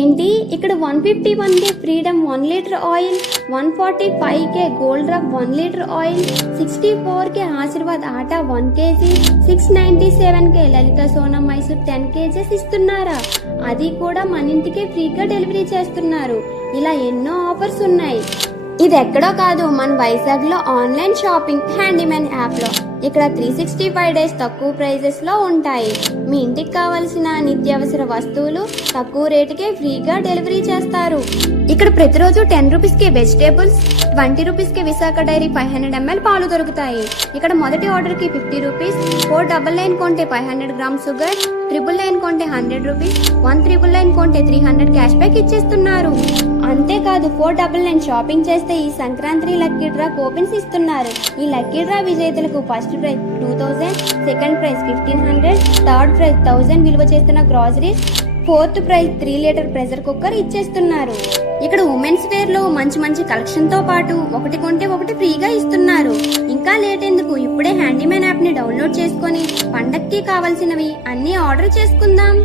ఏంటి ఇక్కడ 151K Freedom 1 litre oil, 145K Gold Drop 1 litre oil, 64K Aashirvaad atta 1 kg, 697K Lalitha Sona Mysore 10 kgs ఇస్తున్నారా? అది కూడా మన ఇంటికే ఫ్రీగా డెలివరీ చేస్తున్నారు. ఇలా ఎన్నో ఆఫర్స్ ఉన్నాయి. ఇది ఎక్కడో కాదు, మన వైజాగ్ లో ఆన్లైన్ షాపింగ్ హ్యాండీమ్యాన్ యాప్ లో. ఇక్కడ 365 డేస్ తక్కువ ప్రైజెస్ లో ఉంటాయి. మీ ఇంటికి కావలసిన నిత్యావసర వస్తువులు తక్కువ రేటుకే ఫ్రీగా డెలివరీ చేస్తారు. ఇక్కడ ప్రతిరోజు 10 రూపీస్ కి వెజిటేబుల్స్, 20 రూపీస్ కి విశాఖ డైరీ 500 ml పాలు దొరుకుతాయి. ఇక్కడ మొదటి ఆర్డర్ కి 50 రూపీస్, 499 కొంటే 500 గ్రామ్ షుగర్, 999 కొంటే 100 రూపీస్, 1999 కొంటే 300 క్యాష్ బ్యాక్ ఇచ్చేస్తున్నారు. అంతేకాదు 499 షాపింగ్ చేస్తే ఈ సంక్రాంతి లక్కీ డ్రా కూపన్స్ ఇస్తున్నారు. ఈ లక్కీ డ్రా విజేతలకు first prize 2000, second prize 1500, third prize 1000 విలువ చేస్తున్న groceries, fourth prize 3 litre pressure cooker ఇచ్చేస్తున్నారు. ఇక్కడ ఉమెన్స్ వేర్ లో మంచి మంచి కలెక్షన్ తో పాటు ఒకటి కొంటే ఒకటి ఫ్రీగా ఇస్తున్నారు. ఇంకా లేట్ ఎందుకు, ఇప్పుడే హ్యాండీమ్యాన్ యాప్ ని డౌన్లోడ్ చేసుకొని పండక్కి కావాల్సినవి అన్ని ఆర్డర్ చేసుకుందాం.